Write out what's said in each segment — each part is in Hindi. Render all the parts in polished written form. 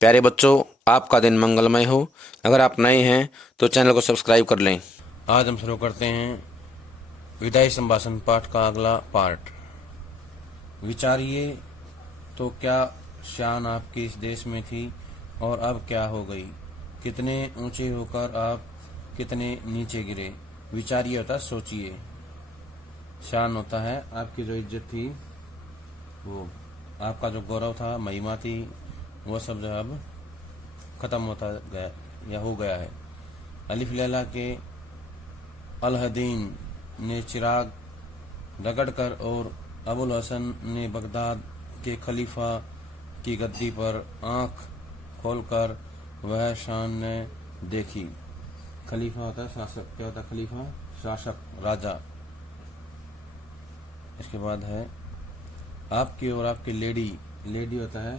प्यारे बच्चों, आपका दिन मंगलमय हो। अगर आप नए हैं तो चैनल को सब्सक्राइब कर लें। आज हम शुरू करते हैं विदाई संभाषण पाठ का अगला पार्ट। विचारिए तो क्या शान आपकी इस देश में थी और अब क्या हो गई। कितने ऊंचे होकर आप कितने नीचे गिरे। विचारिए होता है सोचिए, शान होता है आपकी जो इज्जत थी, वो आपका जो गौरव था, महिमा थी, वो सब जो अब खत्म होता गया या हो गया है। अलिफ लैला के अलहदीन ने चिराग रगड़कर और अबुल हसन ने बगदाद के खलीफा की गद्दी पर आंख खोलकर वह शान ने देखी। खलीफा होता है शासक। क्या होता है खलीफा? शासक, राजा। इसके बाद है आपकी और आपकी लेडी। लेडी होता है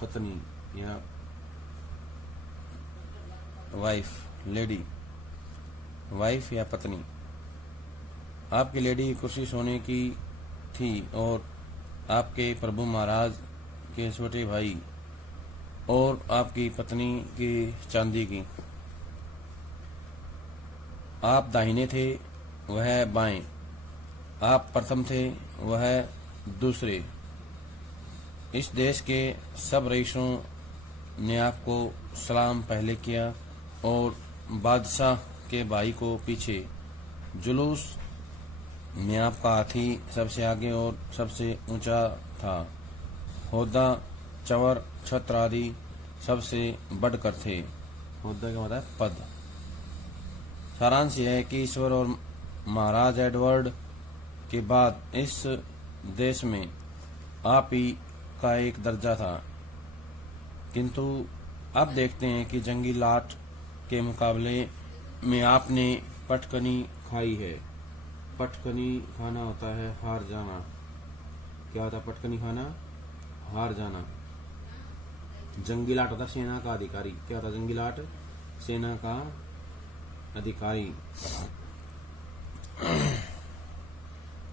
पत्नी या वाइफ। लेडी, वाइफ या पत्नी। आपकी लेडी की कुर्सी सोने की थी और आपके प्रभु महाराज के छोटे भाई और आपकी पत्नी की चांदी की। आप दाहिने थे, वह बाएं। आप प्रथम थे, वह दूसरे। इस देश के सब रईसों ने आपको सलाम पहले किया और बादशाह के भाई को पीछे। जुलूस में आपका हाथी सबसे आगे और सबसे ऊंचा था। होदा, चवर, छत्र आदि सबसे बढ़कर थे। होदा का मतलब है पद। सारांश यह है कि ईश्वर और महाराज एडवर्ड के बाद इस देश में आप ही का एक दर्जा था, किंतु अब देखते हैं कि जंगी लाट के मुकाबले में आपने पटकनी खाई है। पटकनी खाना होता है हार जाना। क्या होता है पटकनी खाना? हार जाना। जंगी लाट होता है सेना का अधिकारी। क्या होता है जंगी लाट? सेना का अधिकारी।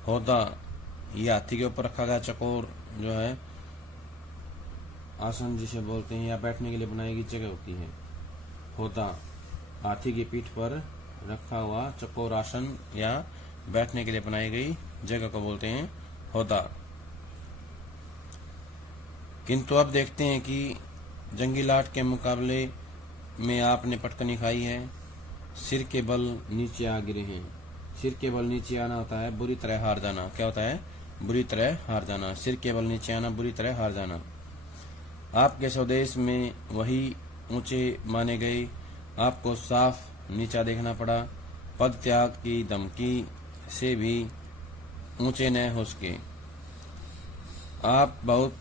होदा, ये हाथी के ऊपर रखा गया चकोर जो है आसन जिसे बोलते हैं या बैठने के लिए बनाई गई जगह होती है। होदा, हाथी की पीठ पर रखा हुआ चकोर आसन या बैठने के लिए बनाई गई जगह को बोलते हैं होदा। किंतु अब देखते हैं कि जंगी लाट के मुकाबले में आपने पटकनी खाई है। सिर के बल नीचे आ गिरे हैं। सिर के बल नीचे आना होता है बुरी तरह हार जाना। क्या होता है? बुरी तरह हार जाना। सिर के बल नीचे आना, बुरी तरह हार जाना। आपके स्वदेश में वही ऊंचे माने गए, आपको साफ नीचा देखना पड़ा। पद त्याग की धमकी से भी ऊंचे न हो सके। आप बहुत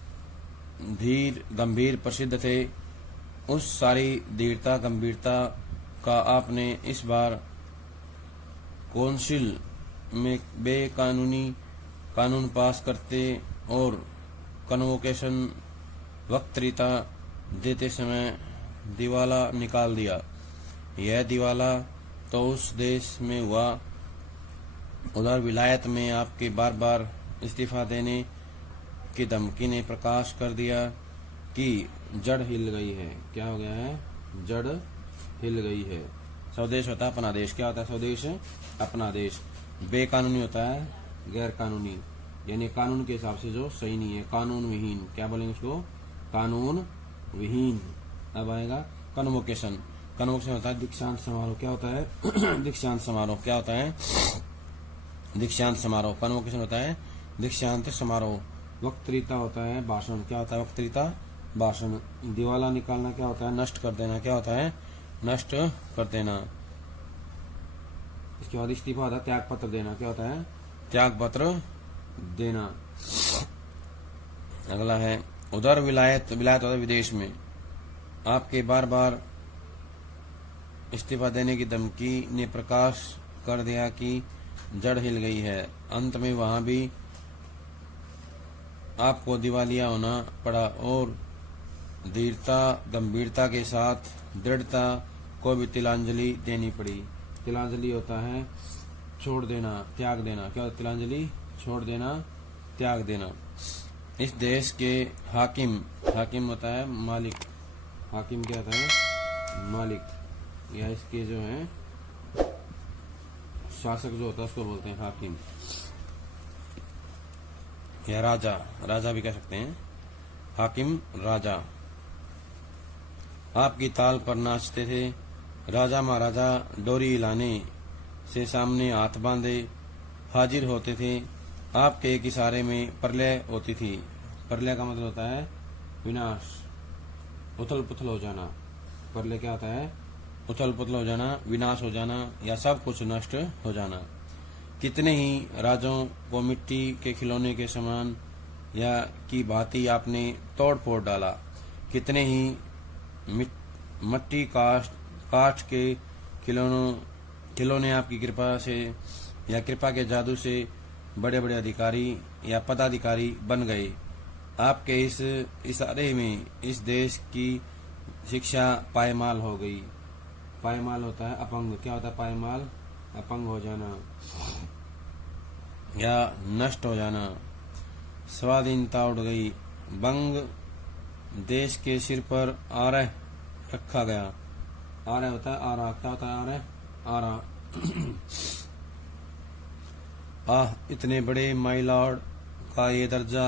धीर गंभीर प्रसिद्ध थे। उस सारी धीरता गंभीरता का आपने इस बार कौंसिल में बेकानूनी कानून पास करते और कन्वोकेशन वक्तृता देते समय दिवाला निकाल दिया। यह दिवाला तो उस देश में हुआ, उधर विलायत में आपके बार बार इस्तीफा देने की धमकी ने प्रकाश कर दिया कि जड़ हिल गई है। क्या हो गया है? जड़ हिल गई है। स्वदेश होता है अपना देश। क्या होता है स्वदेश? अपना देश। बेकानूनी होता है गैर कानूनी, यानी कानून के हिसाब से जो सही नहीं है, कानून विहीन। क्या बोलेंगे इसको? कानून विहीन। अब आएगा कन्वोकेशन। कन्वोकेशन होता है दीक्षांत समारोह। क्या होता है? दीक्षांत समारोह। क्या होता है? दीक्षांत समारोह। कन्वोकेशन होता है दीक्षांत समारोह। वक्तृता होता है भाषण। क्या होता है वक्तृता? भाषण। दिवाला निकालना क्या होता है? नष्ट कर देना। क्या होता है? नष्ट कर देना। इसके बाद इस्तीफा होता है त्याग पत्र देना। क्या होता है? त्याग पत्र देना। अगला है उधर विलायत। विलायत होता है विदेश में। आपके बार बार इस्तीफा देने की धमकी ने प्रकाश कर दिया कि जड़ हिल गई है। अंत में वहां भी आपको दिवालिया होना पड़ा और धीरता गंभीरता के साथ दृढ़ता को भी तिलांजलि देनी पड़ी। तिलांजलि होता है छोड़ देना, त्याग देना। क्या होता है तिलांजलि? छोड़ देना, त्याग देना। इस देश के हाकिम, हाकिम होता है मालिक, हाकिम क्या होता है मालिक, या इसके जो है शासक जो होता है उसको बोलते हैं हाकिम, या राजा, राजा भी कह सकते हैं, हाकिम राजा। आपकी ताल पर नाचते थे राजा महाराजा, डोरी हिलाने से सामने हाथ बांधे हाजिर होते थे। आपके एक इशारे में प्रलय होती थी। प्रलय का मतलब होता है विनाश, उथल पुथल हो जाना। प्रलय क्या होता है? उथल पुथल हो जाना, विनाश हो जाना, या सब कुछ नष्ट हो जाना। कितने ही राजों को मिट्टी के खिलौने के समान या की भांति आपने तोड़ फोड़ डाला। कितने ही मट्टी काठ के खिलौने आपकी कृपा से या कृपा के जादू से बड़े बड़े अधिकारी या पदाधिकारी बन गए। आपके इस इशारे में इस देश की शिक्षा पायमाल हो गई। पायमाल होता है अपंग। क्या होता है पायमाल? अपंग हो जाना या नष्ट हो जाना। स्वाधीनता उड़ गई। बंग देश के सिर पर आरह रखा गया। आरह होता है आरा। क्या होता है आरह? आरा। आह, इतने बड़े माई लॉर्ड का ये दर्जा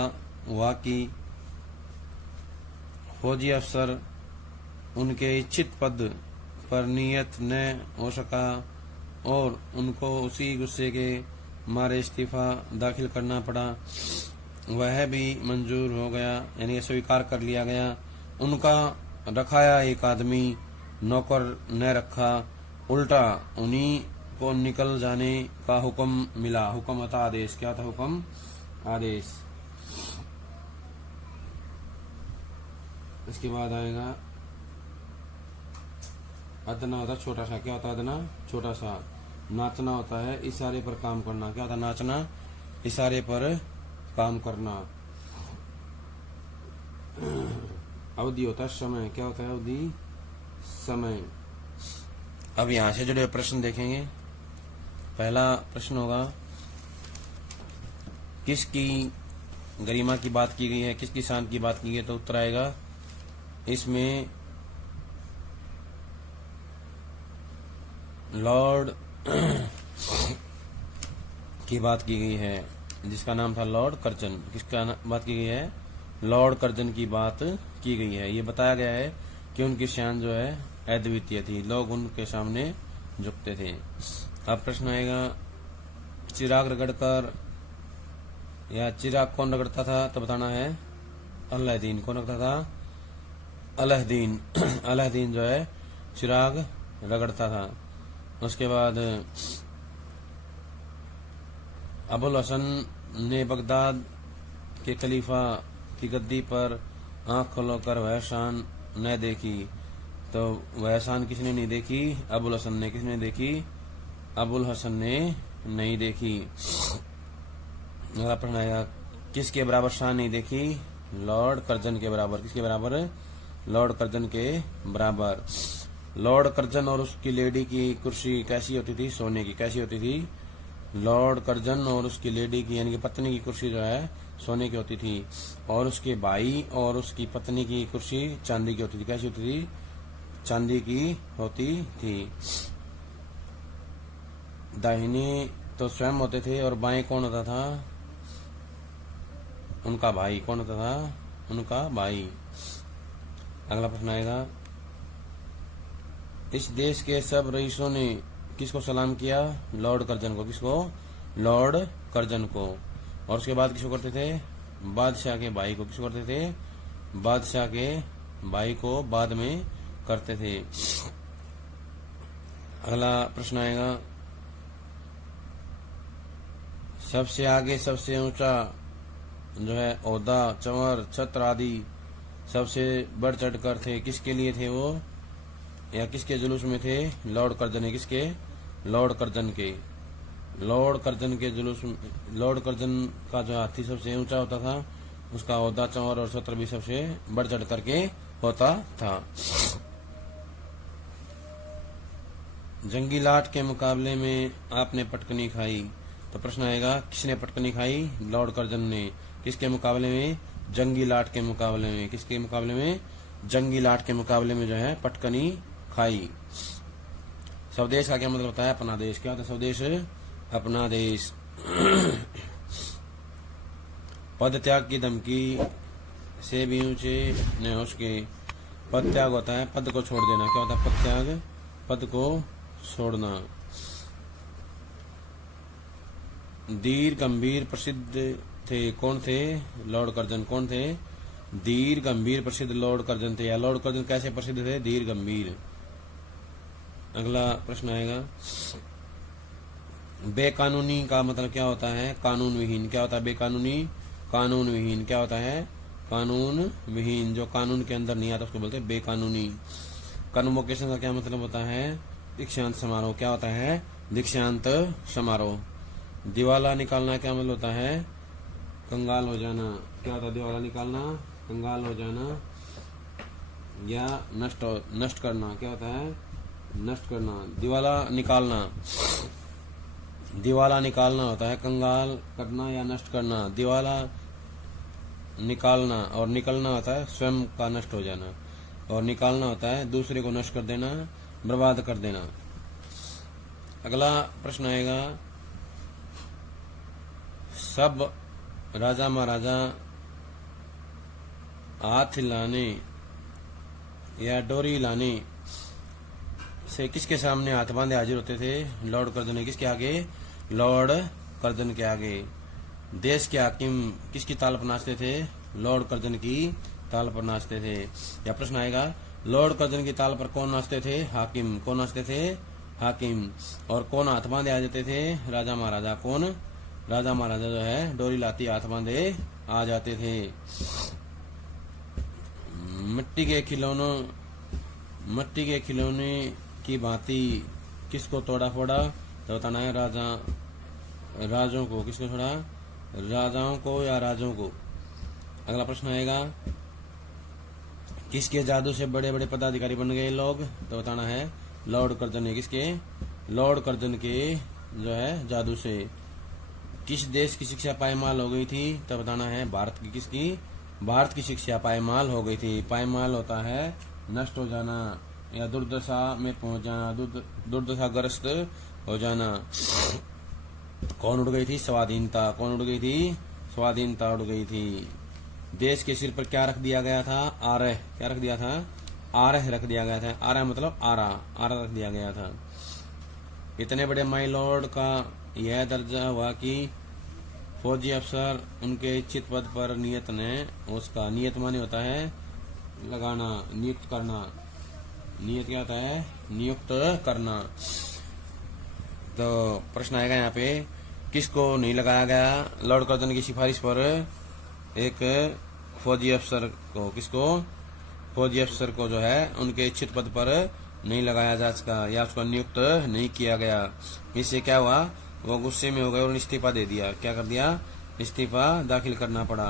हुआ कि फौजी अफसर उनके इच्छित पद पर नियत न हो सका और उनको उसी गुस्से के मारे इस्तीफा दाखिल करना पड़ा। वह भी मंजूर हो गया, यानी स्वीकार कर लिया गया। उनका रखाया एक आदमी नौकर न रखा, उल्टा उन्हीं को निकल जाने का हुक्म मिला। हुक्म होता आदेश। क्या था हुक्म? आदेश। इसके बाद आएगा अदना होता छोटा सा। क्या होता है अदना? छोटा सा। नाचना होता है इशारे पर काम करना। क्या होता है नाचना? इशारे पर काम करना। अवधि होता है समय। क्या होता है अवधि? समय। अब यहां से जुड़े प्रश्न देखेंगे। पहला प्रश्न होगा किसकी गरिमा की बात की गई है, किसकी शान की बात की गई है? तो उत्तर आएगा इसमें लॉर्ड की बात की गई है, जिसका नाम था लॉर्ड कर्जन। किसका बात की गई है? लॉर्ड कर्जन की बात की गई है। ये बताया गया है कि उनकी शान जो है अद्वितीय थी, लोग उनके सामने झुकते थे। अब प्रश्न आएगा चिराग रगड़कर, या चिराग कौन रगड़ता था? तो बताना है अलादीन। कौन रगड़ता था? अलादीन। अलादीन जो है चिराग रगड़ता था। उसके बाद अबुल हसन ने बगदाद के खलीफा की गद्दी पर आंख खोलकर वह शान न देखी। तो वह शान किसने नहीं देखी? अबुल हसन ने। किसने देखी? अबुल हसन ने नहीं देखी। अगला प्रश्न आएगा किसके बराबर शान नहीं देखी? लॉर्ड कर्जन के बराबर। किसके बराबर? लॉर्ड कर्जन के बराबर। लॉर्ड कर्जन और उसकी लेडी की कुर्सी कैसी होती थी? सोने की। कैसी होती थी? लॉर्ड कर्जन और उसकी लेडी की यानी कि पत्नी की कुर्सी जो है सोने की होती थी, और उसके भाई और उसकी पत्नी की कुर्सी चांदी की होती थी। कैसी होती थी? चांदी की होती थी। दाहिने तो स्वयं होते थे और बाएं कौन होता था? उनका भाई। कौन होता था? उनका भाई। अगला प्रश्न आएगा इस देश के सब रईसों ने किसको सलाम किया? लॉर्ड कर्जन को। किसको? लॉर्ड कर्जन को। और उसके बाद किसको करते थे? बादशाह के भाई को। किसको करते थे? बादशाह के भाई को बाद में करते थे। अगला प्रश्न आएगा सबसे आगे सबसे ऊंचा जो है ओहदा, चंवर, छत्र आदि सबसे बढ़ चढ़कर थे, किसके लिए थे वो, या किसके जुलूस में थे? Lord Curzon. किसके? लॉर्ड कर्जन के। लॉर्ड कर्जन के जुलूस। लॉर्ड कर्जन का जो हाथी सबसे ऊंचा होता था, उसका ओहदा, चंवर और छत्र भी सबसे बढ़ चढ़ करके होता था। जंगी लाट के मुकाबले में आपने पटकनी खाई। तो प्रश्न आएगा किसने पटकनी खाई? लॉर्ड कर्जन ने। किसके मुकाबले में? जंगी लाट के मुकाबले में, किसके मुकाबले में? जंगी लाट के मुकाबले में जो है पटकनी खाई। स्वदेश का क्या मतलब होता है? अपना देश। क्या होता है स्वदेश? अपना देश। पद त्याग की धमकी से भी ऊंचे न हो सके। पद त्याग होता है पद को छोड़ देना। क्या होता है पद त्याग? पद को छोड़ना। धीर गंभीर प्रसिद्ध थे। कौन थे? Lord Curzon. कौन थे? धीर गंभीर प्रसिद्ध लॉर्ड कर्जन थे। या लॉर्ड कर्जन कैसे प्रसिद्ध थे? धीर गंभीर। अगला प्रश्न आएगा, बेकानूनी का मतलब क्या होता है? कानून विहीन। क्या होता है बेकानूनी? कानून विहीन। क्या होता है? कानून विहीन। जो कानून के अंदर नहीं आता उसको बोलते हैं बेकानूनी। कन्वोकेशन का क्या मतलब होता है? दीक्षांत समारोह। क्या होता है? दीक्षांत समारोह। दिवाला निकालना क्या मतलब होता है? कंगाल हो जाना। क्या होता है दिवाला निकालना? कंगाल हो जाना या नष्ट करना। क्या होता है? नष्ट करना। दिवाला निकालना, दिवाला निकालना होता है कंगाल करना या नष्ट करना। दिवाला निकालना और निकलना होता है स्वयं का नष्ट हो जाना, और निकालना होता है दूसरे को नष्ट कर देना, बर्बाद कर देना। अगला प्रश्न आएगा, सब राजा महाराजा हाथ हिलाने या डोरी लाने से किसके सामने हाथ बांधे हाजिर होते थे? Lord Curzon. किसके आगे? लॉर्ड कर्जन के आगे। देश के हाकिम किसकी ताल पर नाचते थे? लॉर्ड कर्जन की ताल पर नाचते थे। या प्रश्न आएगा, लॉर्ड कर्जन की ताल पर कौन नाचते थे? हाकिम। कौन नाचते थे? हाकिम। और कौन हाथ बांधे आ जाते थे? राजा महाराजा। कौन? राजा महाराजा जो है डोरी लाती हाथ बांधे आ जाते थे। मिट्टी के खिलौने की भांति किसको तोड़ा फोड़ा? तो बताना है राजों को। किसको छोड़ा? राजाओं को या राजों को। अगला प्रश्न आएगा, किसके जादू से बड़े बड़े पदाधिकारी बन गए लोग? तो बताना है लॉर्ड कर्जन ने। किसके? लॉर्ड कर्जन के जो है जादू से। किस देश की शिक्षा पायमाल हो गई थी? तो बताना है भारत की। किसकी? भारत की शिक्षा पायमाल हो गई थी। पायमाल होता है नष्ट हो जाना या दुर्दशा में पहुंच जाना, दुर्दशाग्रस्त हो जाना। कौन उड़ गई थी? स्वाधीनता। कौन उड़ गई थी? स्वाधीनता उड़ गई थी। देश के सिर पर क्या रख दिया गया था? आरह। क्या रख दिया था? आरह रख दिया गया था। आरह मतलब आरा, आरा रख दिया गया था। इतने बड़े माई लॉर्ड का यह दर्जा हुआ कि फौजी अफसर उनके इच्छित पद पर नियत ने उसका, नियत माने होता है लगाना, नियुक्त करना। नियत क्या होता है? नियुक्त करना। तो प्रश्न आएगा यहाँ पे, किसको नहीं लगाया गया लॉर्ड कर्जन की सिफारिश पर? एक फौजी अफसर को। किसको? फौजी अफसर को जो है उनके इच्छित पद पर नहीं लगाया जा सका या उसको नियुक्त नहीं किया गया। इससे क्या हुआ? वो गुस्से में हो गए और इस्तीफा दे दिया। क्या कर दिया? इस्तीफा दाखिल करना पड़ा।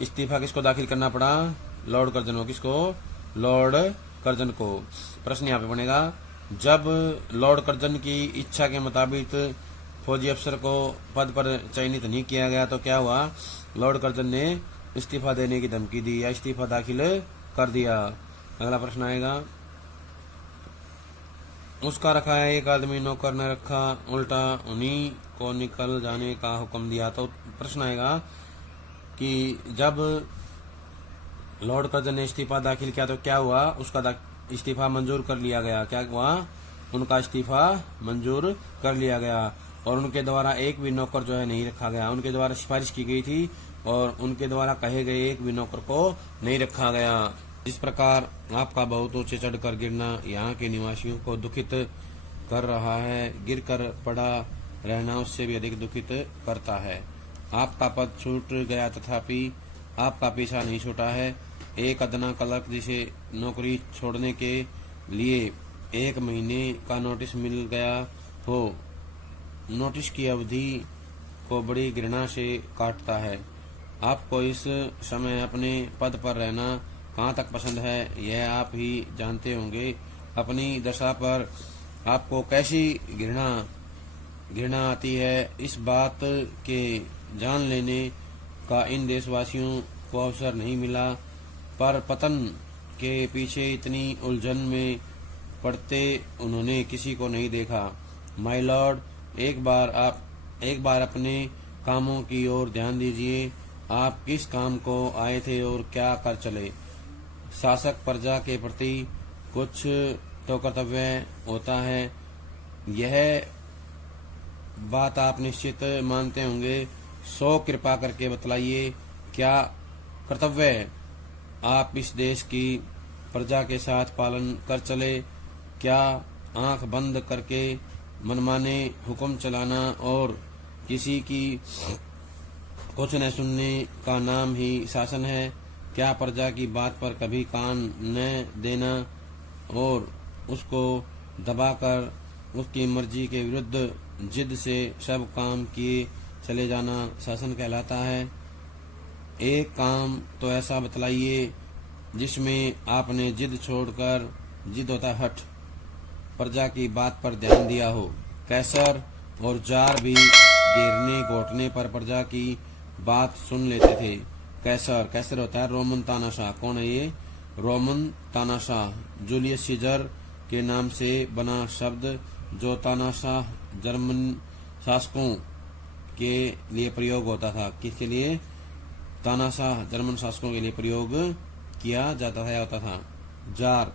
इस्तीफा किसको दाखिल करना पड़ा? लॉर्ड कर्जन को। किसको? लॉर्ड कर्जन को। प्रश्न यहाँ पे बनेगा, जब लॉर्ड कर्जन की इच्छा के मुताबिक फौजी अफसर को पद पर चयनित नहीं किया गया तो क्या हुआ? लॉर्ड कर्जन ने इस्तीफा देने की धमकी दी या इस्तीफा दाखिल कर दिया। अगला प्रश्न आएगा, उसका रखा है एक आदमी नौकर न रखा, उल्टा उन्हीं को निकल जाने का हुक्म दिया। तो प्रश्न आएगा कि जब लॉर्ड कर्जन ने इस्तीफा दाखिल किया तो क्या हुआ? उसका इस्तीफा मंजूर कर लिया गया। क्या हुआ? उनका इस्तीफा मंजूर कर लिया गया और उनके द्वारा एक भी नौकर जो है नहीं रखा गया। उनके द्वारा सिफारिश की गई थी और उनके द्वारा कहे गए एक भी नौकर को नहीं रखा गया। इस प्रकार आपका बहुत ऊंचे चढ़कर गिरना यहाँ के निवासियों को दुखित कर रहा है। गिरकर पड़ा रहना उससे भी अधिक दुखित करता है। आपका पद छूट गया तथापि आपका पीछा नहीं छूटा है। एक अदना क्लर्क जिसे नौकरी छोड़ने के लिए 1 महीने का नोटिस मिल गया हो, नोटिस की अवधि को बड़ी घृणा से काटता है। आपको इस समय अपने पद पर रहना कहाँ तक पसंद है यह आप ही जानते होंगे। अपनी दशा पर आपको कैसी घृणा आती है, इस बात के जान लेने का इन देशवासियों को अवसर नहीं मिला, पर पतन के पीछे इतनी उलझन में पड़ते उन्होंने किसी को नहीं देखा। माय लॉर्ड, एक बार अपने कामों की ओर ध्यान दीजिए। आप किस काम को आए थे और क्या कर चले? शासक प्रजा के प्रति कुछ तो कर्तव्य होता है, यह बात आप निश्चित मानते होंगे। सो कृपा करके बतलाइए, क्या कर्तव्य आप इस देश की प्रजा के साथ पालन कर चले? क्या आंख बंद करके मनमाने हुक्म चलाना और किसी की कुछ न सुनने का नाम ही शासन है? क्या प्रजा की बात पर कभी कान न देना और उसको दबाकर उसकी मर्जी के विरुद्ध जिद से सब काम किए चले जाना शासन कहलाता है? एक काम तो ऐसा बतलाइए जिसमें आपने जिद छोड़कर, जिद होता है हठ, प्रजा की बात पर ध्यान दिया हो। कैसर और जार भी घेरने घोटने पर प्रजा की बात सुन लेते थे। कैसर होता है रोमन तानाशाह। कौन है ये? रोमन तानाशाह। जूलियस सीजर के नाम से बना शब्द जो तानाशाह जर्मन शासकों के लिए प्रयोग होता था। किसके लिए? तानाशाह जर्मन शासकों के लिए प्रयोग किया जाता था, होता था। जार,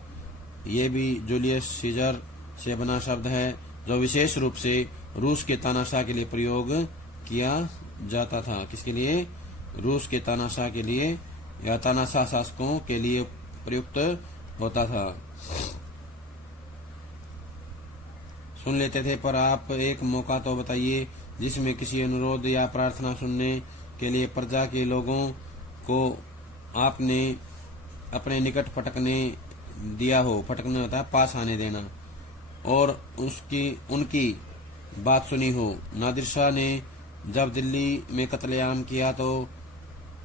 ये भी जूलियस सीजर से बना शब्द है जो विशेष रूप से रूस के तानाशाह के लिए प्रयोग किया जाता था। किसके लिए? रूस के तानाशाह के लिए या तानाशाह शासकों के लिए प्रयुक्त होता था। सुन लेते थे, पर आप एक मौका तो बताइए जिसमें किसी अनुरोध या प्रार्थना सुनने के लिए प्रजा के लोगों को आपने अपने निकट फटकने दिया हो। फटकने होता है पास आने देना, और उनकी बात सुनी हो। नादिर शाह ने जब दिल्ली में कत्लेआम किया तो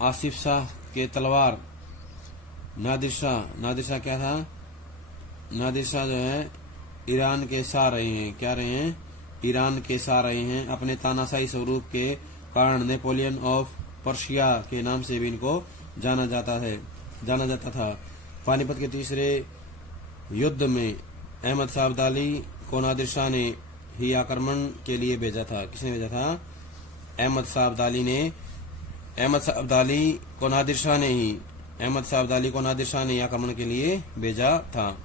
आसिफ शाह के तलवार, नादिर शाह क्या था? नादिर शाह जो है ईरान के शाह रहे हैं। क्या रहे हैं? ईरान के शाह रहे हैं। अपने तानाशाही स्वरूप के कारण नेपोलियन ऑफ पर्शिया के नाम से भी इनको जाना जाता था। पानीपत के तीसरे युद्ध में अहमद शाह अब्दाली को नादिर शाह ने ही आक्रमण के लिए भेजा था। किसने भेजा था? अहमद शाह अब्दाली को नादिर शाह ने आक्रमण के लिए भेजा था।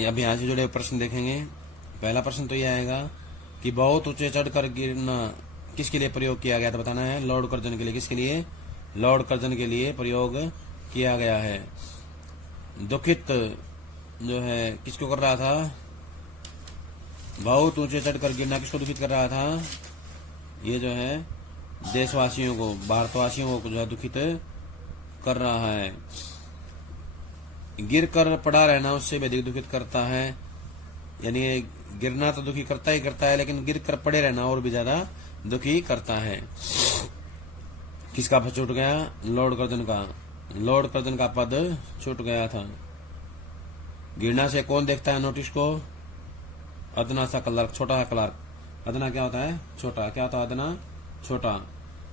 अभी यहाँ से जुड़े प्रश्न देखेंगे। पहला प्रश्न तो यह आएगा कि बहुत ऊंचे चढ़कर गिरना किसके लिए प्रयोग किया गया था? बताना है। लॉर्ड कर्जन के लिए। किसके लिए? लॉर्ड कर्जन के लिए प्रयोग किया गया है। दुखित जो है किसको कर रहा था? बहुत ऊंचे चढ़कर गिरना किसको दुखित कर रहा था? ये जो है देशवासियों को, भारतवासियों को जो है दुखित कर रहा है। गिर कर पड़ा रहना उससे भी अधिक दुखित करता है। यानी गिरना तो दुखी करता ही करता है, लेकिन गिर कर पड़े रहना और भी ज्यादा दुखी करता है। किसका पद छूट गया? लॉर्ड कर्जन का पद छूट गया था। गिरना से कौन देखता है नोटिस को? अदना सा क्लर्क, छोटा सा क्लर्क। अदना क्या होता है? छोटा। क्या होता है अदना? छोटा।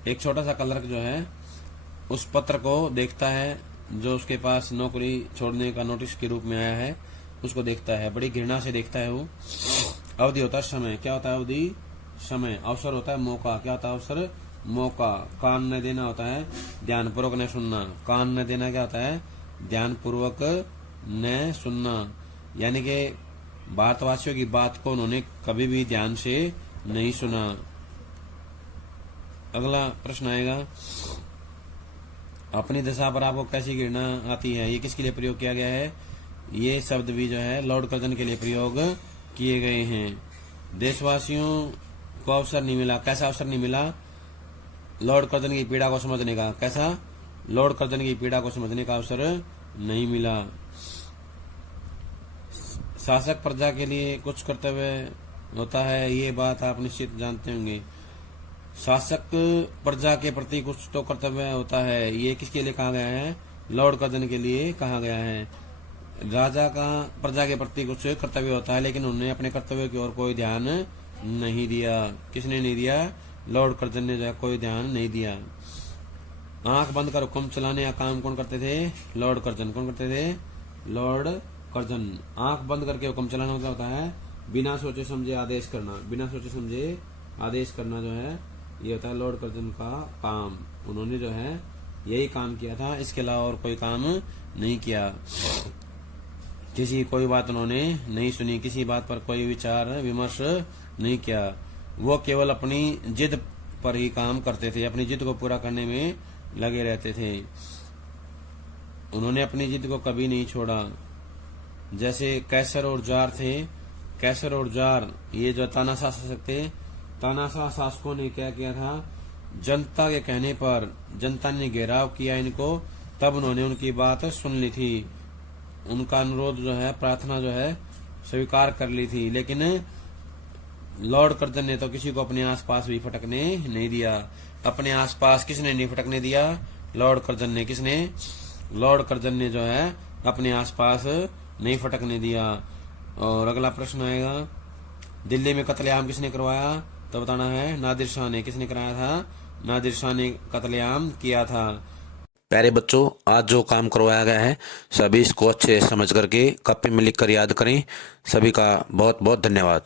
एक छोटा सा क्लर्क जो है उस पत्र को देखता है जो उसके पास नौकरी छोड़ने का नोटिस के रूप में आया है, उसको देखता है, बड़ी घृणा से देखता है वो। अवधि होता है समय। क्या होता है अवधि? समय। अवसर होता है मौका। क्या होता है अवसर? मौका। कान न देना होता है ध्यानपूर्वक न सुनना। कान न देना क्या होता है? ध्यानपूर्वक न सुनना। यानी कि भारतवासियों की बात को उन्होंने कभी भी ध्यान से नहीं सुना। अगला प्रश्न आएगा, अपनी दशा पर आपको कैसी घृणा आती है? ये किसके लिए प्रयोग किया गया है? ये शब्द भी जो है लॉर्ड कर्जन के लिए प्रयोग किए गए हैं। देशवासियों को अवसर नहीं मिला। कैसा अवसर नहीं मिला? लॉर्ड कर्जन की पीड़ा को समझने का। कैसा? लॉर्ड कर्जन की पीड़ा को समझने का अवसर नहीं मिला। शासक प्रजा के लिए कुछ कर्तव्य होता है, ये बात आप निश्चित जानते होंगे। शासक प्रजा के प्रति कुछ तो कर्तव्य होता है, ये किसके लिए कहा गया है? लॉर्ड कर्जन के लिए कहा गया है। राजा का प्रजा के प्रति कुछ कर्तव्य होता है, लेकिन उन्होंने अपने कर्तव्य की ओर कोई ध्यान नहीं दिया। किसने नहीं दिया? लॉर्ड कर्जन ने जो कोई ध्यान नहीं दिया। आंख बंद कर हुक्म चलाने का काम कौन करते थे? Lord Curzon. कौन करते थे? Lord Curzon. आंख बंद करके हुक्म चलाना मतलब होता है बिना सोचे समझे आदेश करना। बिना सोचे समझे आदेश करना जो है ये होता है लॉर्ड कर्जन का काम। उन्होंने जो है यही काम किया था, इसके अलावा और कोई काम नहीं किया। किसी कोई बात उन्होंने नहीं सुनी, किसी बात पर कोई विचार विमर्श नहीं किया। वो केवल अपनी जिद पर ही काम करते थे, अपनी जिद को पूरा करने में लगे रहते थे। उन्होंने अपनी जिद को कभी नहीं छोड़ा। जैसे कैसर और जार थे। कैसर और जार ये जो तानाशाह शासक थे, तानाशाह शासकों ने क्या किया था? जनता के कहने पर जनता ने घेराव किया इनको, तब उन्होंने उनकी बात सुन ली थी। उनका अनुरोध जो है, प्रार्थना जो है स्वीकार कर ली थी। लेकिन लॉर्ड कर्जन ने तो किसी को अपने आसपास भी फटकने नहीं दिया। अपने आसपास किसने नहीं फटकने दिया? लॉर्ड कर्जन ने। किसने? लॉर्ड कर्जन ने जो है अपने आसपास नहीं फटकने दिया। और अगला प्रश्न आएगा, दिल्ली में कत्लेआम किसने करवाया? तो बताना है नादिर शाह ने। किसने कराया था? नादिर शाह ने कत्लेआम किया था। प्यारे बच्चों, आज जो काम करवाया गया है सभी इसको अच्छे से समझ करके कॉपी में लिख कर याद करें। सभी का बहुत बहुत धन्यवाद।